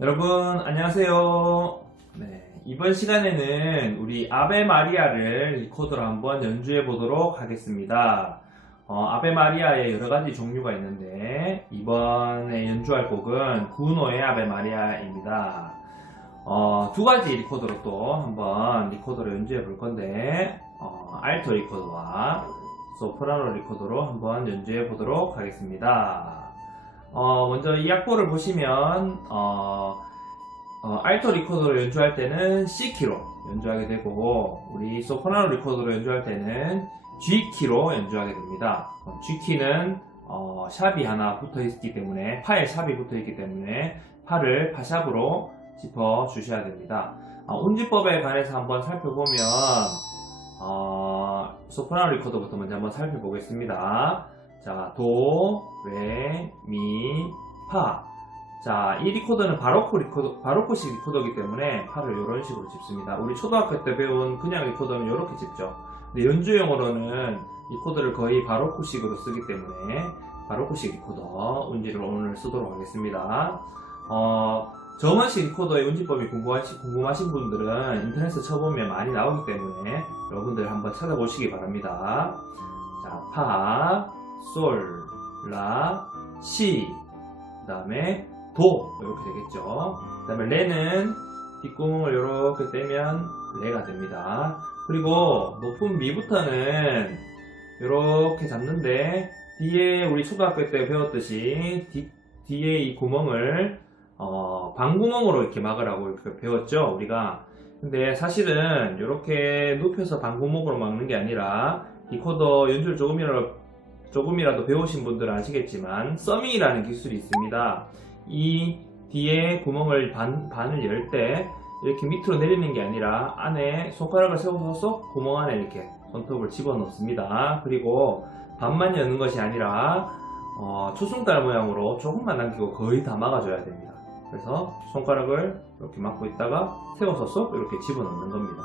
여러분 안녕하세요. 네, 이번 시간에는 우리 아베 마리아를 리코더로 한번 연주해 보도록 하겠습니다. 어, 아베 마리아의 여러 가지 종류가 있는데 이번에 연주할 곡은 구노의 아베 마리아입니다. 어, 두 가지 리코더로 또 한번 리코더로 연주해 볼 건데 어, 알토 리코더와 소프라노 리코더로 한번 연주해 보도록 하겠습니다. 어, 먼저 이 악보를 보시면 어, 어, 알토 리코더로 연주할 때는 C키로 연주하게 되고 우리 소프라노 리코더로 연주할 때는 G키로 연주하게 됩니다. 어, G키는 어, 샵이 하나 붙어 있기 때문에 파에 샵이 붙어 있기 때문에 파를 파샵으로 짚어 주셔야 됩니다. 어, 운지법에 관해서 한번 살펴보면 어, 소프라노 리코더부터 먼저 한번 살펴보겠습니다. 자, 도, 레, 미, 파. 자, 이 리코더는 바로코 리코더, 바로코식 리코더이기 때문에 파를 이런 식으로 짚습니다. 우리 초등학교 때 배운 그냥 리코더는 이렇게 짚죠. 근데 연주용으로는 리코더를 거의 바로코식으로 쓰기 때문에 바로코식 리코더 운지를 오늘 쓰도록 하겠습니다. 어, 저만식 리코더의 운지법이 궁금하신, 궁금하신 분들은 인터넷에 쳐보면 많이 나오기 때문에 여러분들 한번 찾아보시기 바랍니다. 자, 파, 솔, 라, 시, 그 다음에 도 이렇게 되겠죠. 그 다음에 레는 뒷구멍을 이렇게 떼면 레가 됩니다. 그리고 높은 미부터는 이렇게 잡는데 뒤에 우리 초등학교 때 배웠듯이 뒤, 뒤에 이 구멍을 어, 방구멍으로 이렇게 막으라고 이렇게 배웠죠 우리가 근데 사실은 이렇게 눕혀서 방구멍으로 막는 게 아니라 디코더 연주를 조금이라도 조금이라도 배우신 분들은 아시겠지만 서밍이라는 기술이 있습니다. 이 뒤에 구멍을 반, 반을 열 때 이렇게 밑으로 내리는 게 아니라 안에 손가락을 세워서 구멍 안에 이렇게 손톱을 집어넣습니다. 그리고 반만 여는 것이 아니라 어, 초승달 모양으로 조금만 남기고 거의 다 막아줘야 됩니다. 그래서 손가락을 이렇게 막고 있다가 세워서 쏙 이렇게 집어넣는 겁니다.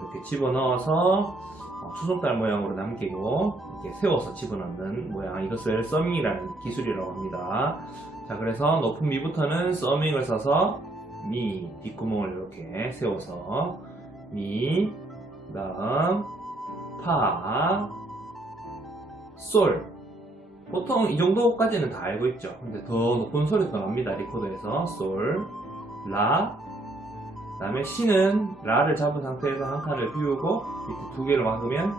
이렇게 집어넣어서 어, 초승달 모양으로 남기고 이렇게 세워서 집어넣는 모양 이것을 서밍이라는 기술이라고 합니다. 자 그래서 높은 미부터는 서밍을 써서 미 뒷구멍을 이렇게 세워서 미 그다음 파, 솔 보통 이 정도까지는 다 알고 있죠. 근데 더 높은 소리도 나옵니다. 리코더에서 솔, 라, 그 다음에 시는 라를 잡은 상태에서 한 칸을 비우고 밑에 두 개를 막으면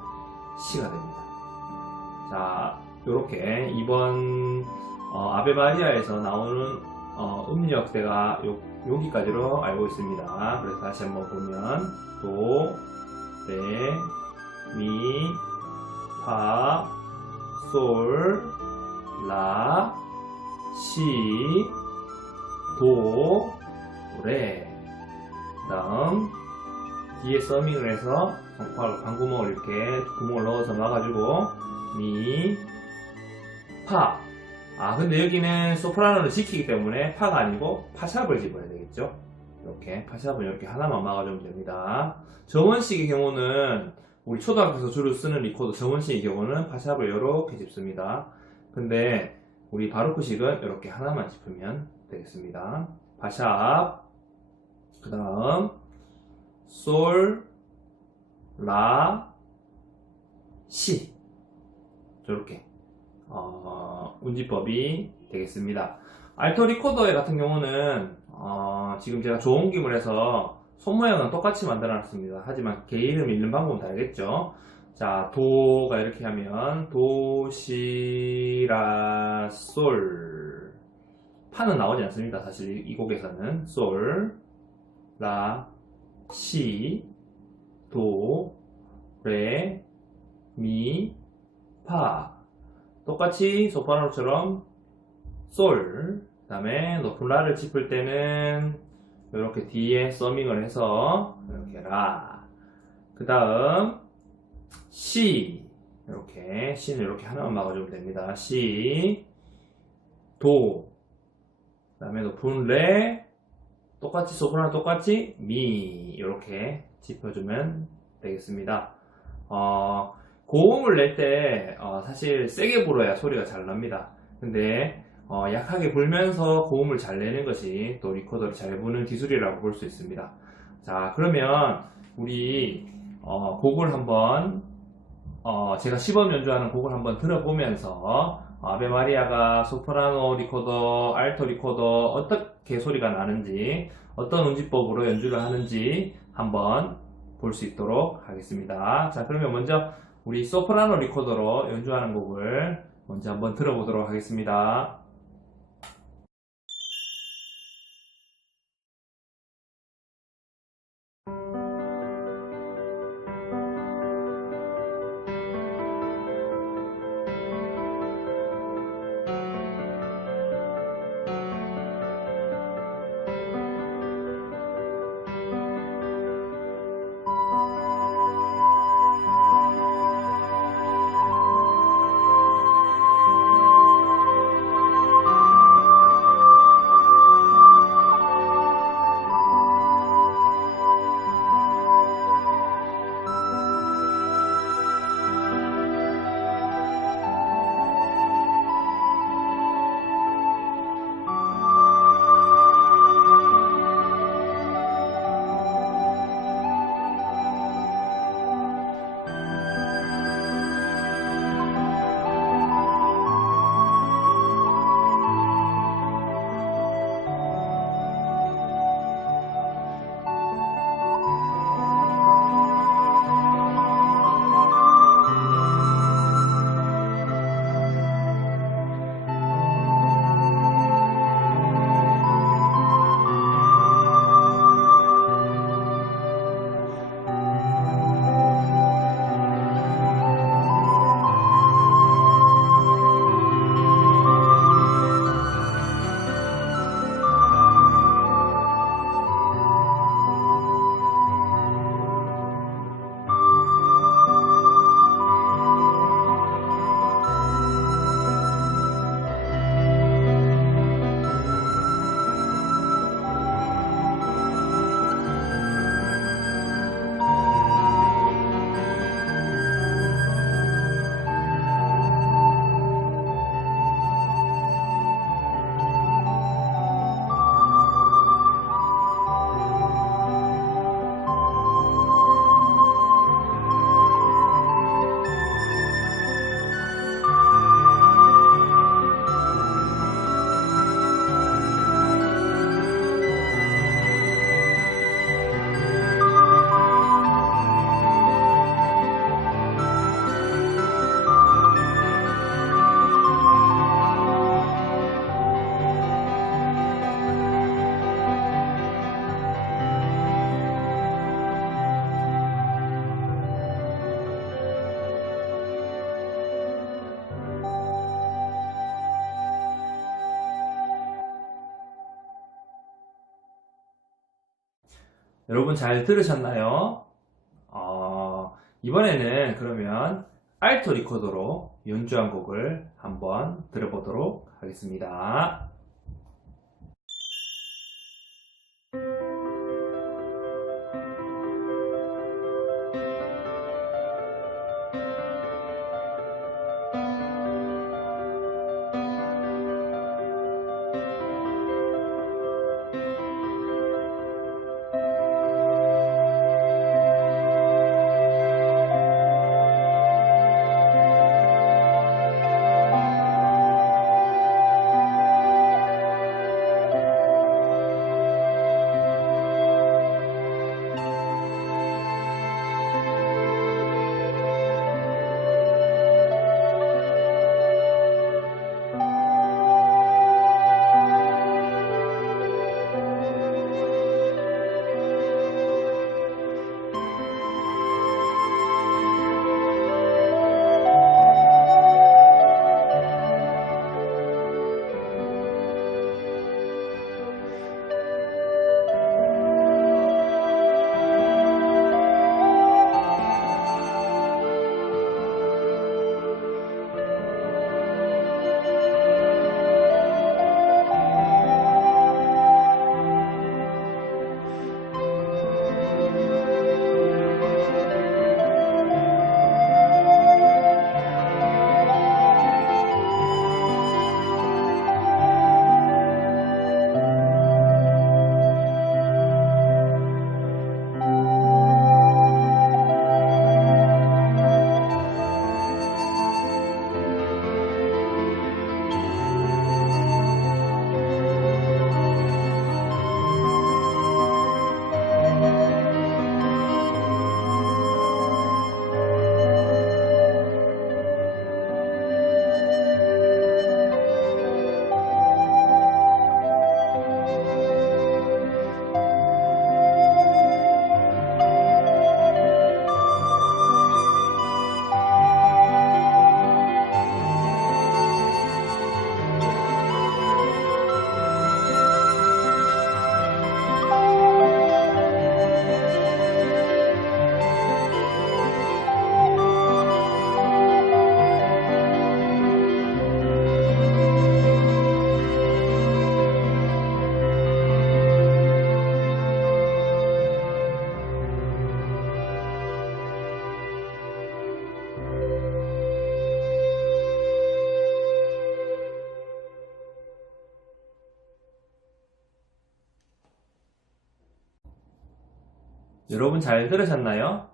시가 됩니다. 자, 요렇게 이번 어, 아베 마리아에서 나오는 어, 음력대가 요, 여기까지로 알고 있습니다. 그래서 다시 한번 보면 도, 레, 미, 파, 솔, 라, 시, 도, 레. 다음 뒤에 서밍을 해서 방구멍을, 방구멍을 이렇게 구멍을 넣어서 막아주고 미, 파. 아 근데 여기는 소프라노를 지키기 때문에 파가 아니고 파샵을 집어야 되겠죠. 이렇게 파샵을 이렇게 하나만 막아주면 됩니다. 정원식의 경우는 우리 초등학교에서 주로 쓰는 리코더 정원식의 경우는 파샵을 이렇게 집습니다. 근데 우리 바로크식은 이렇게 하나만 짚으면 되겠습니다. 파샵 그 다음 솔, 라, 시 이렇게 어, 운지법이 되겠습니다. 알토 리코더 같은 경우는 어, 지금 제가 조옮김을 해서 손 모양은 똑같이 만들어 놨습니다. 하지만 개 이름 읽는 방법은 다르겠죠. 자, 도가 이렇게 하면 도, 시, 라, 솔 파는 나오지 않습니다. 사실 이, 이 곡에서는 솔, 라, 시, 도, 레, 미, 파. 똑같이 소프라노처럼 솔, 그 다음에 높은 라를 짚을 때는 이렇게 뒤에 서밍을 해서 이렇게 라, 그 다음 시, 이렇게 시는 이렇게 하나만 막아주면 됩니다. 시, 도, 그 다음에 높은 레, 똑같이 소프라노 똑같이 미 이렇게 짚어주면 되겠습니다. 어, 고음을 낼때 어, 사실 세게 불어야 소리가 잘 납니다. 근데 어, 약하게 불면서 고음을 잘 내는 것이 또 리코더를 잘 부는 기술이라고 볼 수 있습니다. 자, 그러면 우리 어, 곡을 한번 어, 제가 시범 연주하는 곡을 한번 들어보면서 아베 마리아가 소프라노 리코더, 알토 리코더 어떻게 소리가 나는지 어떤 운지법으로 연주를 하는지 한번 볼 수 있도록 하겠습니다. 자, 그러면 먼저 우리 소프라노 리코더로 연주하는 곡을 먼저 한번 들어보도록 하겠습니다. 여러분 잘 들으셨나요? 어, 이번에는 그러면 알토 리코더로 연주한 곡을 한번 들어보도록 하겠습니다. 여러분 잘 들으셨나요?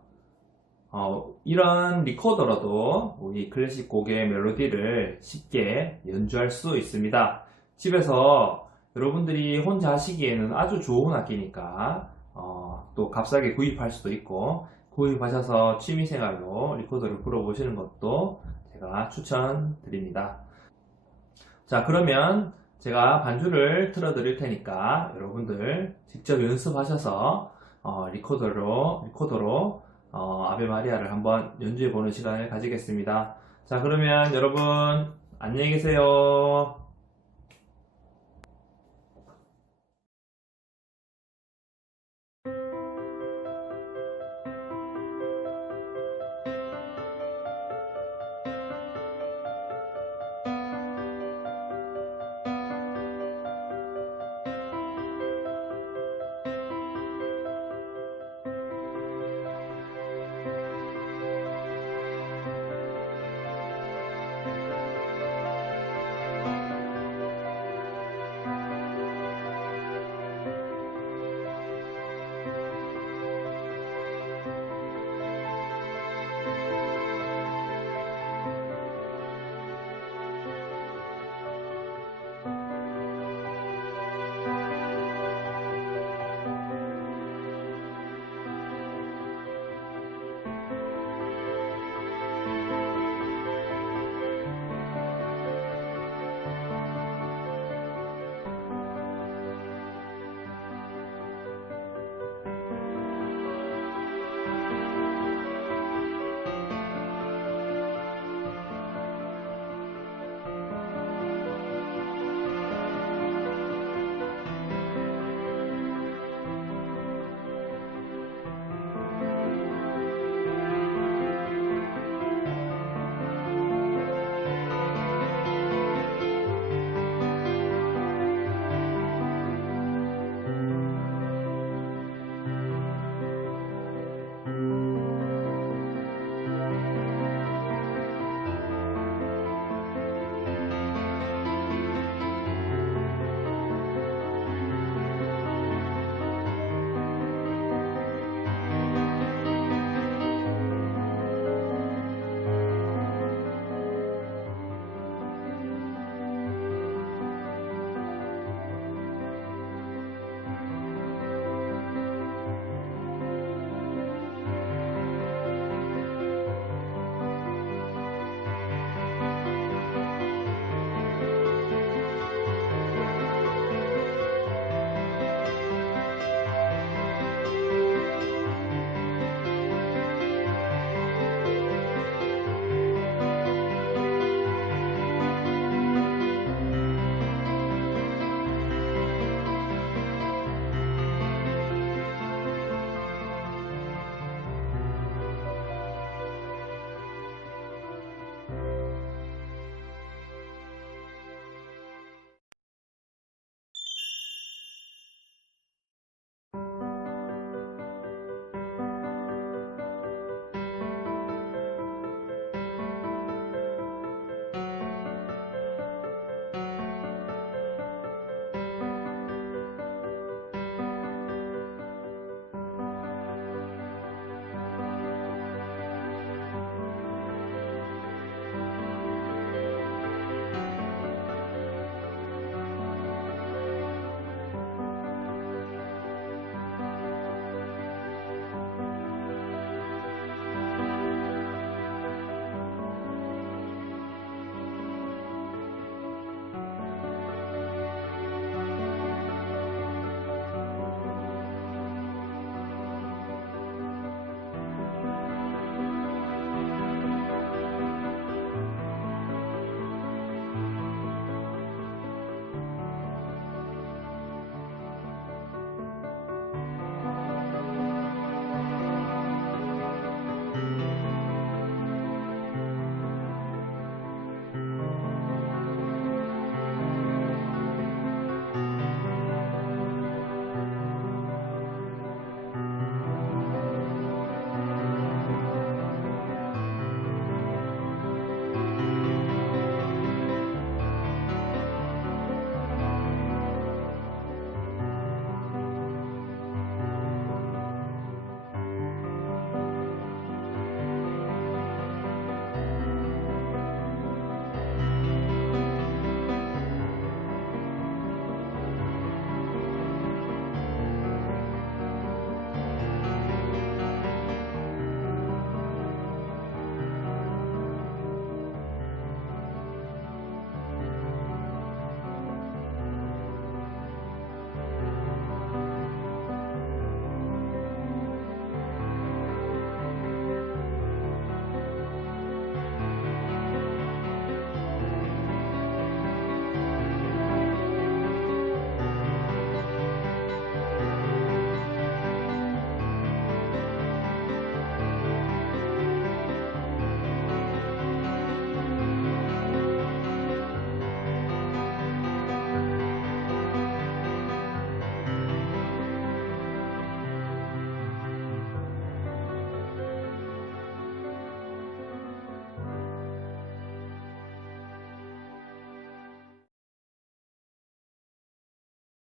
어, 이런 리코더로도 우리 클래식 곡의 멜로디를 쉽게 연주할 수 있습니다. 집에서 여러분들이 혼자 하시기에는 아주 좋은 악기니까 어, 또 값싸게 구입할 수도 있고 구입하셔서 취미생활로 리코더를 불어보시는 것도 제가 추천드립니다. 자 그러면 제가 반주를 틀어 드릴 테니까 여러분들 직접 연습하셔서 어, 리코더로 리코더로 어, 아베 마리아를 한번 연주해 보는 시간을 가지겠습니다. 자 그러면 여러분 안녕히 계세요.